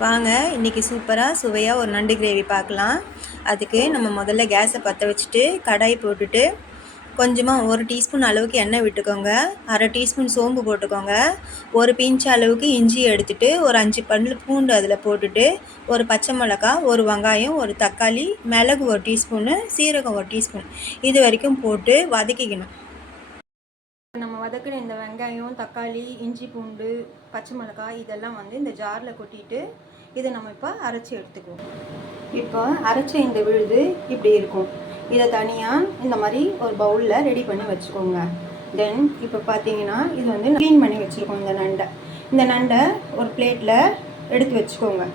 வாங்க இன்றைக்கி சூப்பராக சுவையாக ஒரு நண்டு கிரேவி பார்க்கலாம். அதுக்கு நம்ம முதல்ல கேஸை பற்ற வச்சுட்டு கடாய் போட்டுட்டு கொஞ்சமாக 1 டீஸ்பூன் அளவுக்கு எண்ணெய் விட்டுக்கோங்க. 1/2 டீஸ்பூன் சோம்பு போட்டுக்கோங்க. ஒரு பிஞ்ச் அளவுக்கு இஞ்சி எடுத்துகிட்டு ஒரு 5 பல்லு பூண்டு அதில் போட்டுட்டு ஒரு பச்சை மிளகா, ஒரு வெங்காயம், ஒரு தக்காளி, மிளகு 1 டீஸ்பூனு, சீரகம் 1 டீஸ்பூன் இது வரைக்கும் போட்டு வதக்கிக்கணும். நம்ம வதக்கின இந்த வெங்காயம், தக்காளி, இஞ்சி, பூண்டு, பச்சை மிளகாய் இதெல்லாம் இந்த ஜாரில் கொட்டிட்டு இதை நம்ம இப்போ அரைச்சி எடுத்துக்குவோம். இப்போ அரைச்ச இந்த விழுது இப்படி இருக்கும். இதை தனியாக இந்த மாதிரி ஒரு பவுலில் ரெடி பண்ணி வச்சுக்கோங்க. தென் இப்போ பார்த்தீங்கன்னா இது க்ளீன் பண்ணி வச்சுருக்கோம். இந்த நண்டை ஒரு பிளேட்டில் எடுத்து வச்சுக்கோங்க.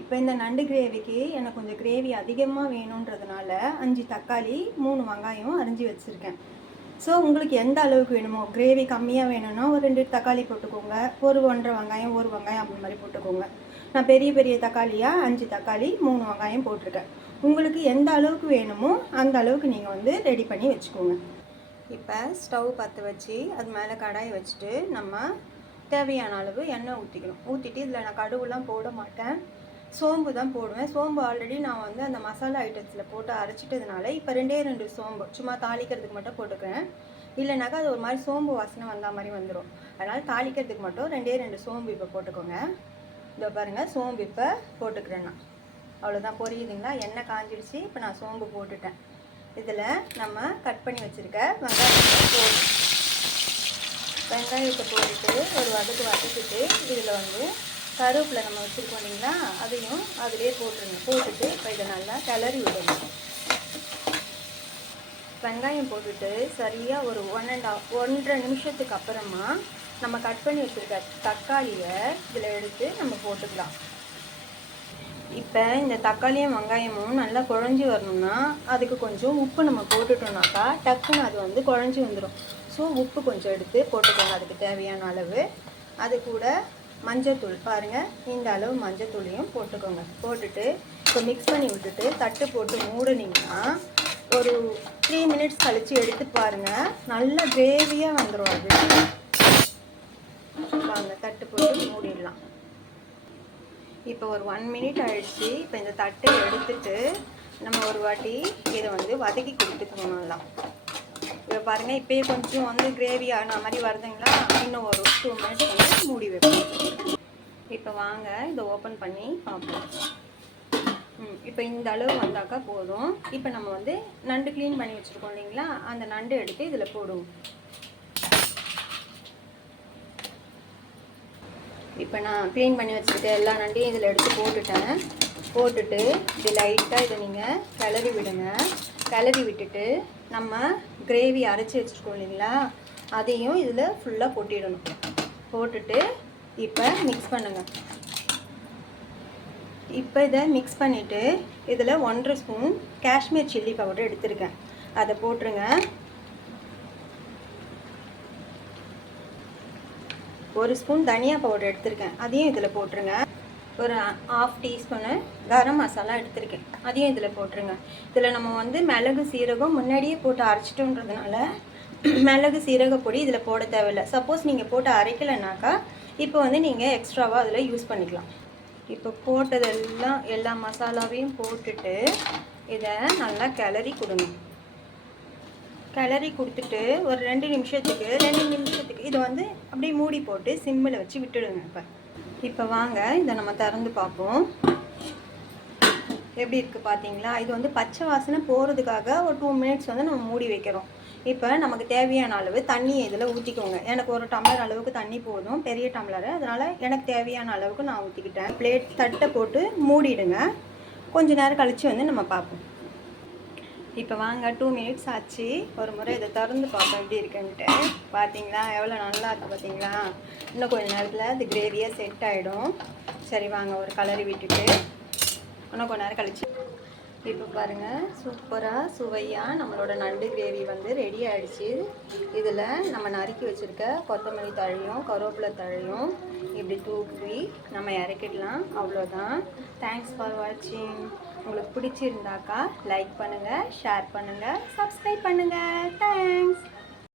இப்போ இந்த நண்டு கிரேவிக்கு எனக்கு கொஞ்சம் கிரேவி அதிகமாக வேணுன்றதுனால 5 தக்காளி, 3 வெங்காயம் அரிஞ்சு வச்சுருக்கேன். ஸோ உங்களுக்கு எந்த அளவுக்கு வேணுமோ, கிரேவி கம்மியாக வேணும்னா ஒரு 2 தக்காளி போட்டுக்கோங்க, ஒரு 1.5 வெங்காயம், 1 வெங்காயம் அப்படி மாதிரி போட்டுக்கோங்க. நான் பெரிய தக்காளியாக 5 தக்காளி, 3 வெங்காயம் போட்டிருக்கேன். உங்களுக்கு எந்த அளவுக்கு வேணுமோ அந்த அளவுக்கு நீங்கள் ரெடி பண்ணி வச்சுக்கோங்க. இப்போ ஸ்டவ் பற்ற வச்சு அது மேலே கடாய் வச்சுட்டு நம்ம தேவையான அளவு எண்ணெய் ஊற்றிக்கணும். ஊற்றிட்டு இதில் நான் கடுகுலாம் போட மாட்டேன், சோம்பு தான் போடுவேன். சோம்பு ஆல்ரெடி நான் அந்த மசாலா ஐட்டம்ஸில் போட்டு அரைச்சிட்டதுனால இப்போ 2 சோம்பு சும்மா தாளிக்கிறதுக்கு மட்டும் போட்டுக்கிறேன். இல்லைனாக்கா அது ஒரு மாதிரி சோம்பு வாசனை வந்த மாதிரி வந்துடும். அதனால் தாளிக்கிறதுக்கு மட்டும் 2 சோம்பு இப்போ போட்டுக்கோங்க. இதோ பாருங்கள், சோம்பு இப்போ போட்டுக்கிறேன் நான். அவ்வளோதான், பொரியுதுங்களா? எண்ணெய் காஞ்சிடுச்சு. இப்போ நான் சோம்பு போட்டுட்டேன். இதில் நம்ம கட் பண்ணி வச்சுருக்க வெங்காயத்தை போட்டுட்டு ஒரு வதக்கிட்டு இதில் கருவேப்பிலை நம்ம வச்சுருக்கோம் இல்லைங்களா, அதையும் அதிலே போட்டுருங்க. போட்டுட்டு இப்போ இதை நல்லா கிளறி விடணும். வெங்காயம் போட்டுட்டு சரியாக ஒரு 1.5 நிமிஷத்துக்கு அப்புறமா நம்ம கட் பண்ணி வச்சுருக்க தக்காளியை இதில் எடுத்து நம்ம போட்டுக்கலாம். இப்போ இந்த தக்காளியும் வெங்காயமும் நல்லா குழஞ்சி வரணும்னா அதுக்கு கொஞ்சம் உப்பு நம்ம போட்டுட்டோம்னாக்கா டக்குன்னு அது குழஞ்சி வந்துடும். ஸோ உப்பு கொஞ்சம் எடுத்து போட்டுக்கோங்க, அதுக்கு தேவையான அளவு. அது கூட மஞ்சத்தூள் பாருங்கள், இந்த அளவு மஞ்சத்தூளையும் போட்டுக்கோங்க. போட்டுட்டு இப்போ மிக்ஸ் பண்ணி விட்டுட்டு தட்டு போட்டு மூடுனீங்கன்னா ஒரு 3 மினிட்ஸ் கழித்து எடுத்து பாருங்கள், நல்ல கிரேவியாக வந்துடும். அது வாங்க தட்டு போட்டு மூடிடலாம். இப்போ ஒரு 1 மினிட் ஆயிடுச்சு. இப்போ இந்த தட்டை எடுத்துட்டு நம்ம ஒரு வாட்டி இதை வதக்கி கொடுத்துக்கணும் நல்லா. இப்போ பாருங்கள், இப்போயே கொஞ்சம் கிரேவி ஆன மாதிரி வருதுங்களா, இன்னும் ஒரு 2 மினிட்ஸ் மூடி வைப்போம். இப்போ வாங்க இதை ஓப்பன் பண்ணி பார்ப்போம். இப்போ இந்த அளவு வந்தாக்கா போதும். இப்போ நம்ம நண்டு க்ளீன் பண்ணி வச்சுருக்கோம் இல்லைங்களா, அந்த நண்டு எடுத்து இதில் போடுவோம். இப்போ நான் க்ளீன் பண்ணி வச்சுக்கிட்டு எல்லா நண்டையும் இதில் எடுத்து போட்டுட்டு இது லைட்டாக இதை நீங்கள் கிளறி விடுங்க. கிளறி விட்டுட்டு நம்ம கிரேவி அரைச்சி வச்சுருக்கோம் இல்லைங்களா, அதையும் இதில் ஃபுல்லாக கொட்டிடணும். போட்டுட்டு இப்போ மிக்ஸ் பண்ணுங்கள். இப்போ இதை மிக்ஸ் பண்ணிவிட்டு இதில் 1.5 ஸ்பூன் காஷ்மீர் சில்லி பவுடர் எடுத்துருக்கேன், அதை போட்டுருங்க. 1 ஸ்பூன் தனியா பவுடர் எடுத்திருக்கேன், அதையும் இதில் போட்டுருங்க. ஒரு 1/2 டீஸ்பூனு கரம் மசாலா எடுத்திருக்கேன், அதையும் இதில் போட்டுருங்க. இதில் நம்ம மிளகு சீரகம் முன்னாடியே போட்டு அரைச்சிட்டோன்றதுனால மிளகு சீரக பொடி இதில் போட தேவையில்லை. சப்போஸ் நீங்கள் போட்டு அரைக்கலைனாக்கா இப்போ நீங்கள் எக்ஸ்ட்ராவாக அதில் யூஸ் பண்ணிக்கலாம். இப்போ போட்டதெல்லாம் எல்லா மசாலாவையும் போட்டுட்டு இதை நல்லா கிளறி கொடுங்க. கிளறி கொடுத்துட்டு ஒரு 2 நிமிஷத்துக்கு இது அப்படியே மூடி போட்டு சிம்மில் வச்சு விட்டுடுங்க. இப்போ வாங்க இதை நம்ம திறந்து பார்ப்போம். எப்படி இருக்குது பார்த்தீங்களா? இது பச்சை வாசனை போகிறதுக்காக ஒரு 2 மினிட்ஸ் நம்ம மூடி வைக்கிறோம். இப்போ நமக்கு தேவையான அளவு தண்ணி இதில் ஊற்றிக்கோங்க. எனக்கு 1 டம்ளர் அளவுக்கு தண்ணி போதும், பெரிய டம்ளரு. அதனால் எனக்கு தேவையான அளவுக்கு நான் ஊற்றிக்கிட்டேன். பிளேட் தட்டை போட்டு மூடிடுங்க. கொஞ்சம் நேரம் கழித்து நம்ம பார்ப்போம். இப்போ வாங்க 2 மினிட்ஸ் ஆச்சு. ஒரு முறை இதை திறந்து பார்ப்போம் எப்படி இருக்குன்ட்டு. பார்த்தீங்களா எவ்வளோ நல்லா இருக்குது பார்த்தீங்களா? இன்னும் கொஞ்சம் நேரத்தில் அது கிரேவியாக செட் ஆகிடும். சரி வாங்க ஒரு கலரி விட்டுட்டு இன்னும் கொஞ்சம் நேரம் கழிச்சு இப்போ பாருங்கள், சூப்பராக சுவையாக நம்மளோட நண்டு கிரேவி ரெடி ஆகிடுச்சு. இதில் நம்ம நறுக்கி வச்சுருக்க கொத்தமல்லி தழையும் கருவேப்பிலை தழையும் இப்படி தூக்கி நம்ம இறக்கிடலாம். அவ்வளோதான். தேங்க்ஸ் ஃபார் வாட்சிங். உங்களுக்கு பிடிச்சிருந்தாக்கா லைக் பண்ணுங்கள், ஷேர் பண்ணுங்கள், சப்ஸ்கிரைப் பண்ணுங்கள். தேங்க்ஸ்.